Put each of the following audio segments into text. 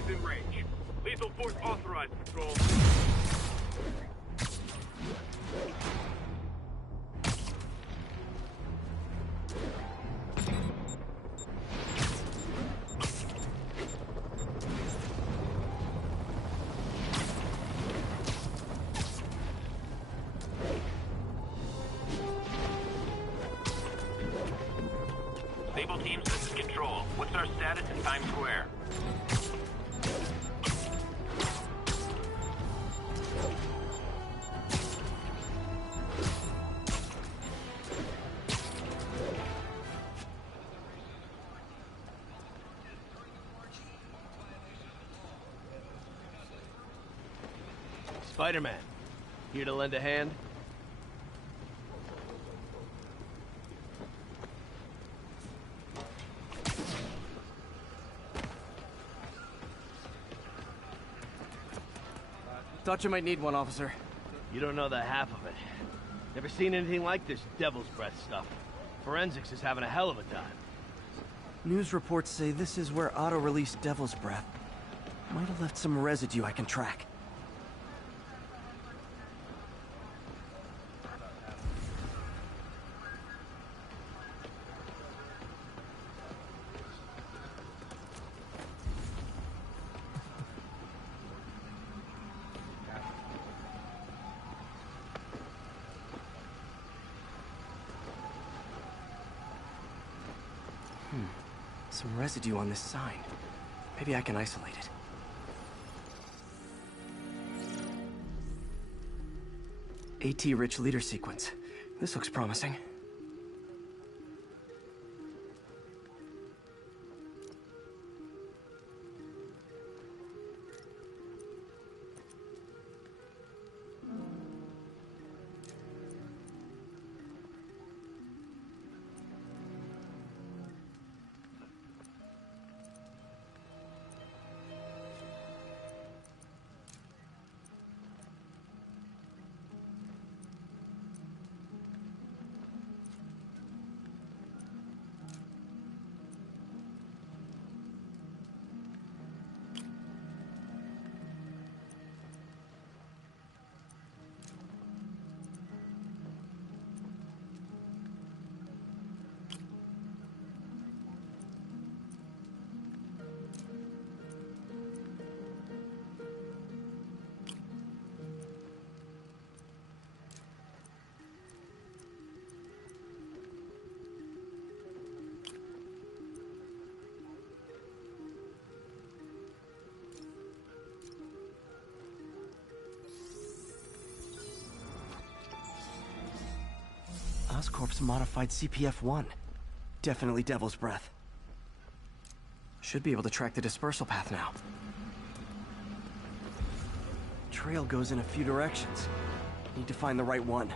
is in range. Lethal force authorized, Patrol. Sable teams, this is Control. What's our status in Times Square? Spider-Man, here to lend a hand? Thought you might need one, officer. You don't know the half of it. Never seen anything like this devil's breath stuff. Forensics is having a hell of a time. News reports say this is where Otto released Devil's Breath. Might have left some residue I can track. Some residue on this sign. Maybe I can isolate it. AT-rich leader sequence. This looks promising. Oscorp's modified CPF-1. Definitely Devil's Breath. Should be able to track the dispersal path now. Trail goes in a few directions. Need to find the right one.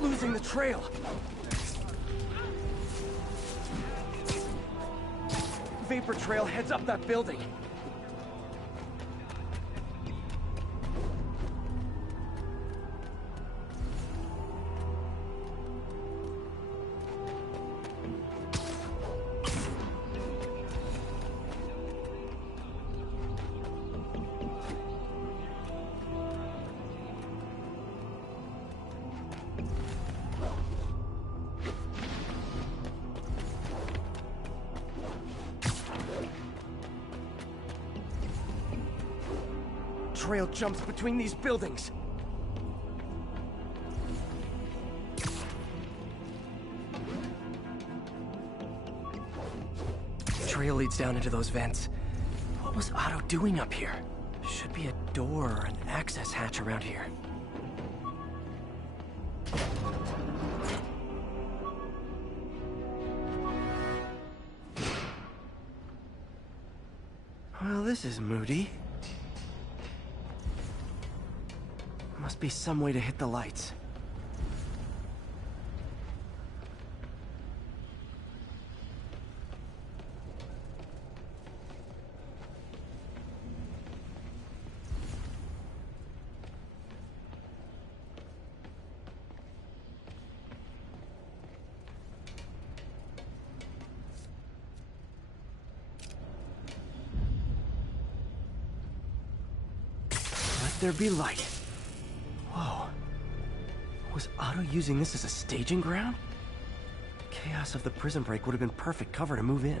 Losing the trail! Vapor trail heads up that building. Trail jumps between these buildings. Trail leads down into those vents. What was Otto doing up here? Should be a door or an access hatch around here. Well, this is moody. Must be some way to hit the lights. there be light. Whoa. Was Otto using this as a staging ground? The chaos of the prison break would have been perfect cover to move in.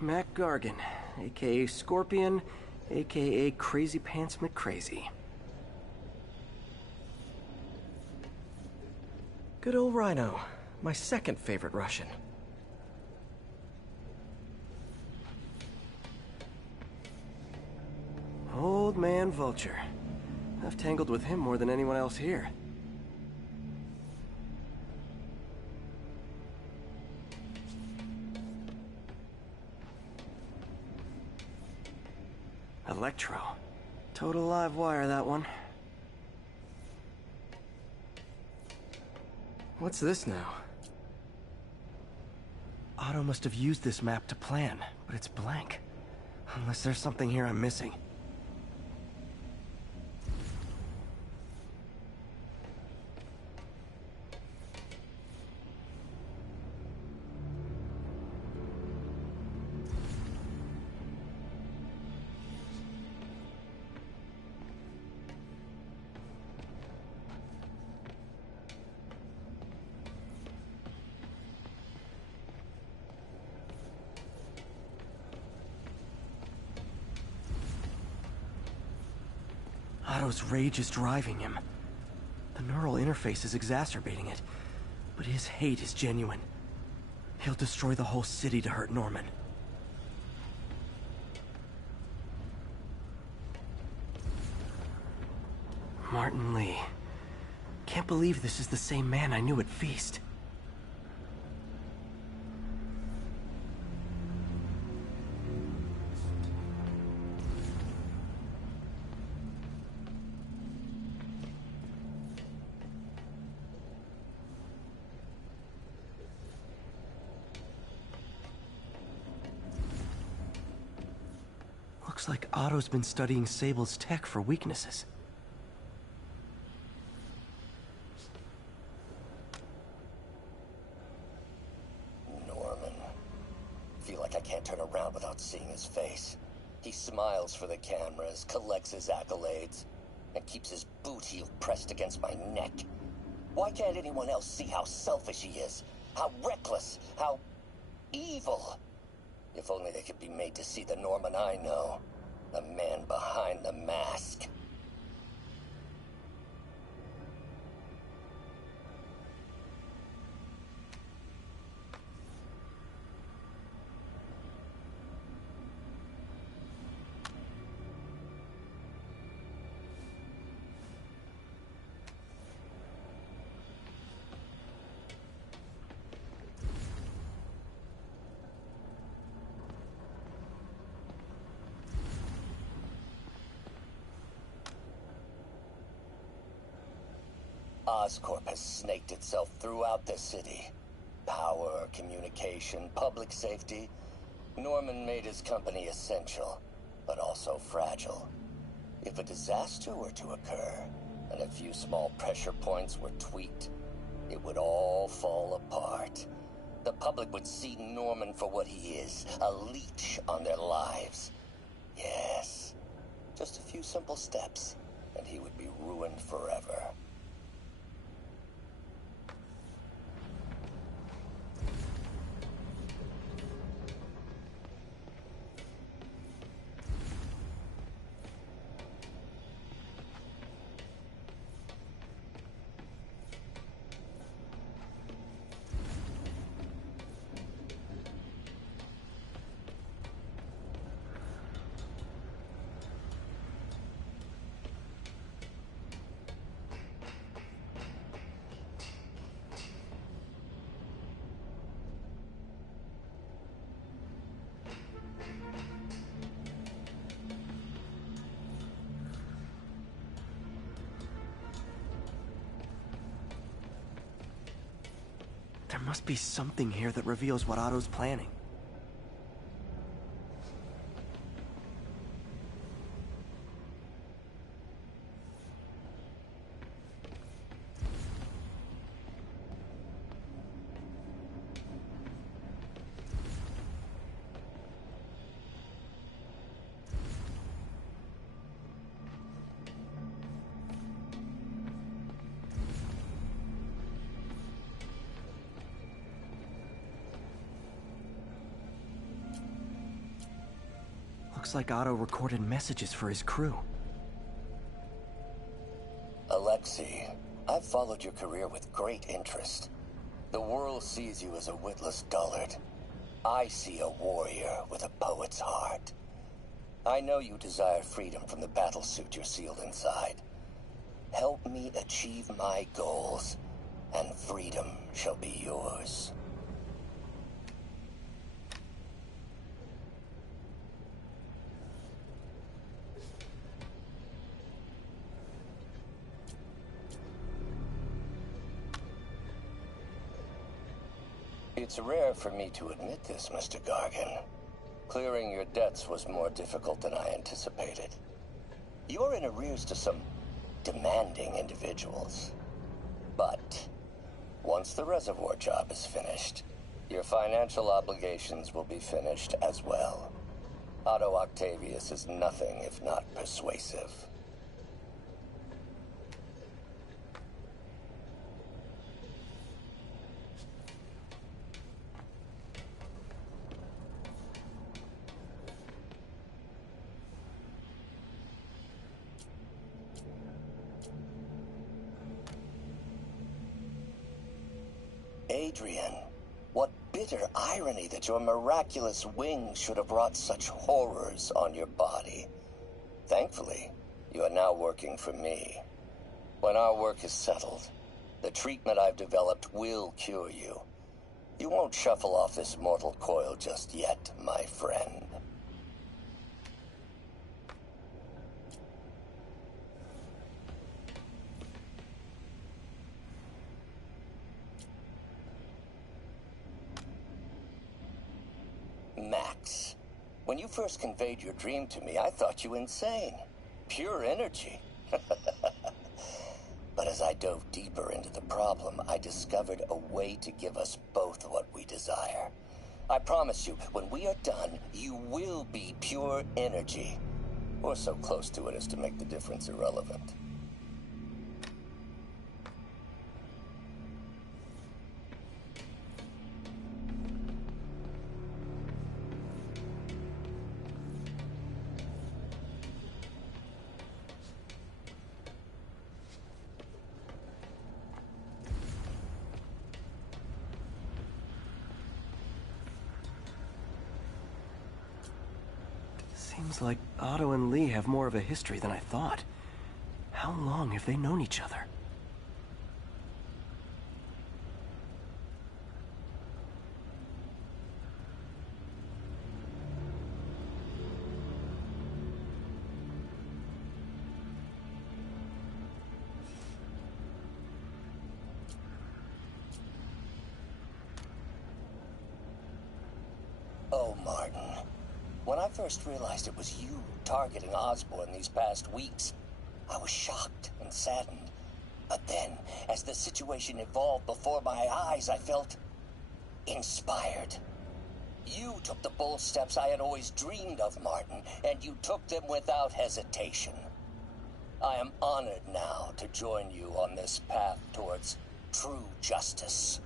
Mac Gargan, aka Scorpion, aka Crazy Pants McCrazy. Good old Rhino, my second favorite Russian. Old man Vulture. I've tangled with him more than anyone else here. Electro. Total live wire, that one. What's this now? Otto must have used this map to plan, but it's blank. Unless there's something here I'm missing. Otto's rage is driving him. The neural interface is exacerbating it, but his hate is genuine. He'll destroy the whole city to hurt Norman. Martin Lee. Can't believe this is the same man I knew at Feast. Looks like Otto's been studying Sable's tech for weaknesses. Norman. Feel like I can't turn around without seeing his face. He smiles for the cameras, collects his accolades, and keeps his boot heel pressed against my neck. Why can't anyone else see how selfish he is? How reckless? How evil? If only they could be made to see the Norman I know. The man behind the mask. Oscorp has snaked itself throughout the city. Power, communication, public safety. Norman made his company essential, but also fragile. If a disaster were to occur, and a few small pressure points were tweaked, it would all fall apart. The public would see Norman for what he is, a leech on their lives. Yes, just a few simple steps, and he would be ruined forever. There must be something here that reveals what Otto's planning. Looks like Otto recorded messages for his crew. Alexei, I've followed your career with great interest. The world sees you as a witless dullard. I see a warrior with a poet's heart. I know you desire freedom from the battlesuit you're sealed inside. Help me achieve my goals, and freedom shall be yours. It's rare for me to admit this, Mr. Gargan. Clearing your debts was more difficult than I anticipated. You're in arrears to some demanding individuals. But once the reservoir job is finished, your financial obligations will be finished as well. Otto Octavius is nothing if not persuasive. Adrian, what bitter irony that your miraculous wings should have brought such horrors on your body. Thankfully, you are now working for me. When our work is settled, the treatment I've developed will cure you. You won't shuffle off this mortal coil just yet, my friend. Max, when you first conveyed your dream to me, I thought you insane. Pure energy. But as I dove deeper into the problem, I discovered a way to give us both what we desire. I promise you, when we are done, you will be pure energy. Or so close to it as to make the difference irrelevant. Seems like Otto and Lee have more of a history than I thought. How long have they known each other? Oh, Martin. When I first realized it was you targeting Osborn these past weeks, I was shocked and saddened. But then, as the situation evolved before my eyes, I felt inspired. You took the bold steps I had always dreamed of, Martin, and you took them without hesitation. I am honored now to join you on this path towards true justice.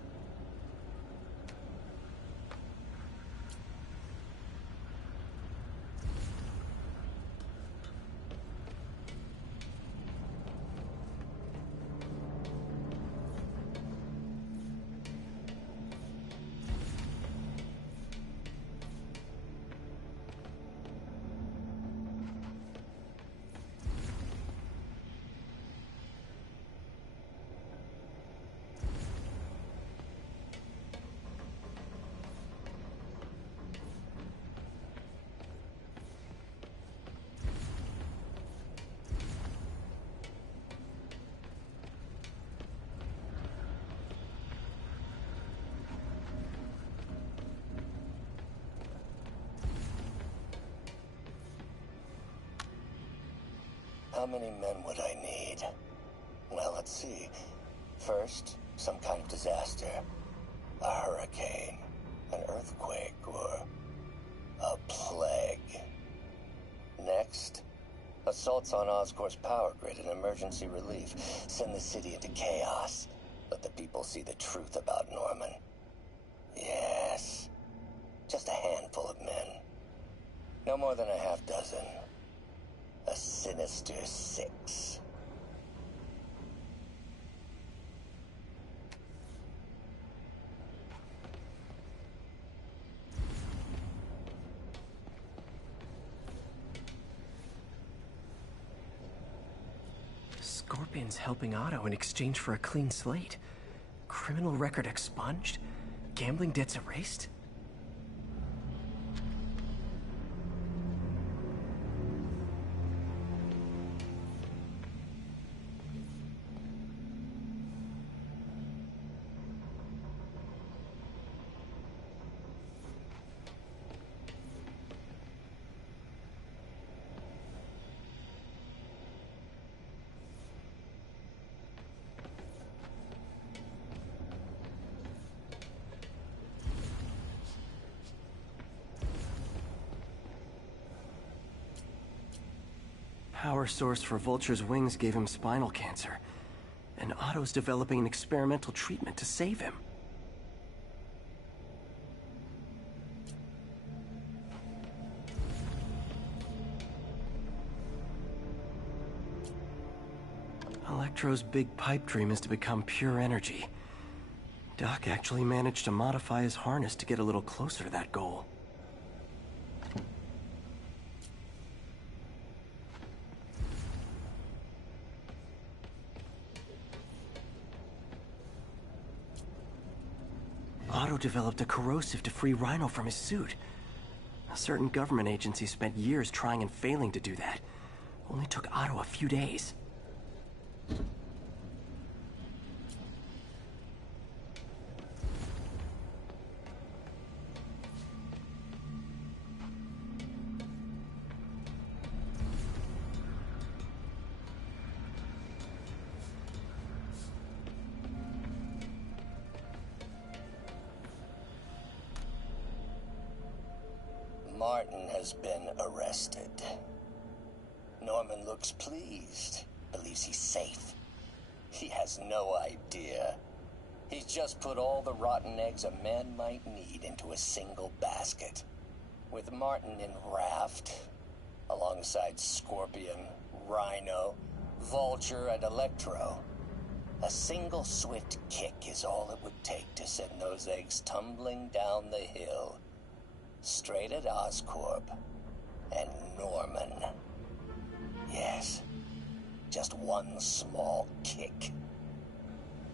How many men would I need? Well, let's see. First, some kind of disaster. A hurricane, an earthquake, or a plague. Next, assaults on Oscorp's power grid and emergency relief. Send the city into chaos. Let the people see the truth about Norman. Yes, just a handful of men. No No more than a half dozen. A sinister 6. Scorpion's helping Otto in exchange for a clean slate. Criminal record expunged? Gambling debts erased? Power source for Vulture's wings gave him spinal cancer, and Otto's developing an experimental treatment to save him. Electro's big pipe dream is to become pure energy. Doc actually managed to modify his harness to get a little closer to that goal. Otto developed a corrosive to free Rhino from his suit. A certain government agency spent years trying and failing to do that. Only took Otto a few days. Martin has been arrested. Norman looks pleased, believes he's safe. He has no idea. He's just put all the rotten eggs a man might need into a single basket. With Martin in raft, alongside Scorpion, Rhino, Vulture, and Electro, a single swift kick is all it would take to send those eggs tumbling down the hill. Straight at Oscorp and Norman. Yes, just one small kick.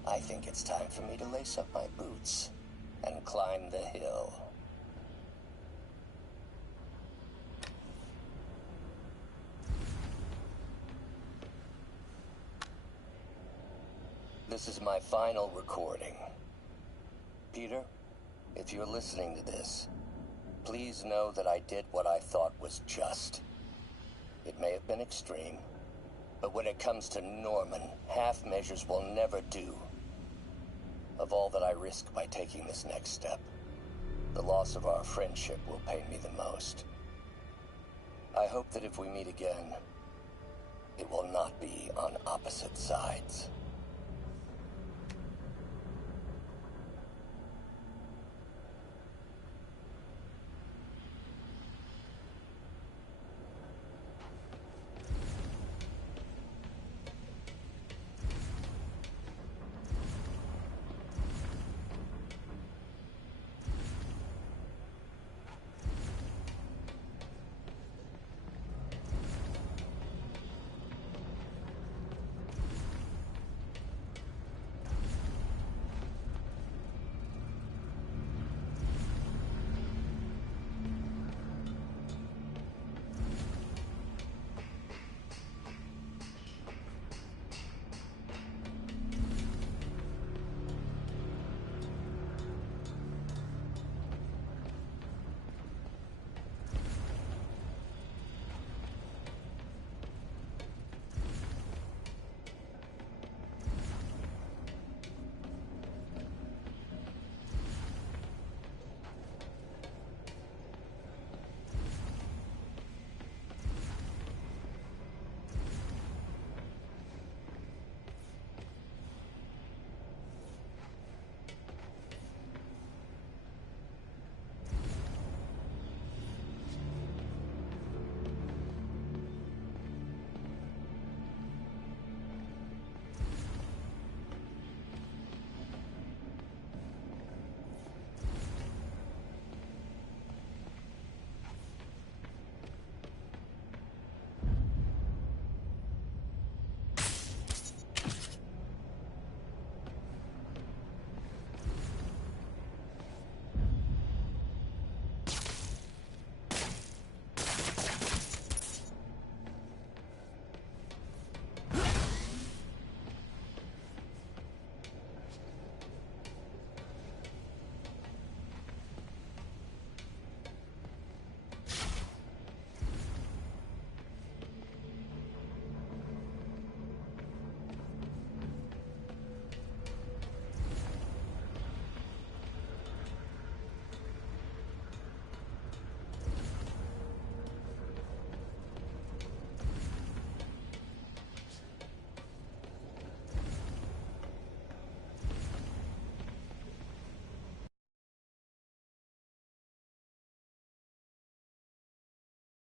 I think it's time for me to lace up my boots and climb the hill. This is my final recording. Peter, if you're listening to this, please know that I did what I thought was just. It may have been extreme, but when it comes to Norman, half measures will never do. Of all that I risk by taking this next step, the loss of our friendship will pain me the most. I hope that if we meet again, it will not be on opposite sides.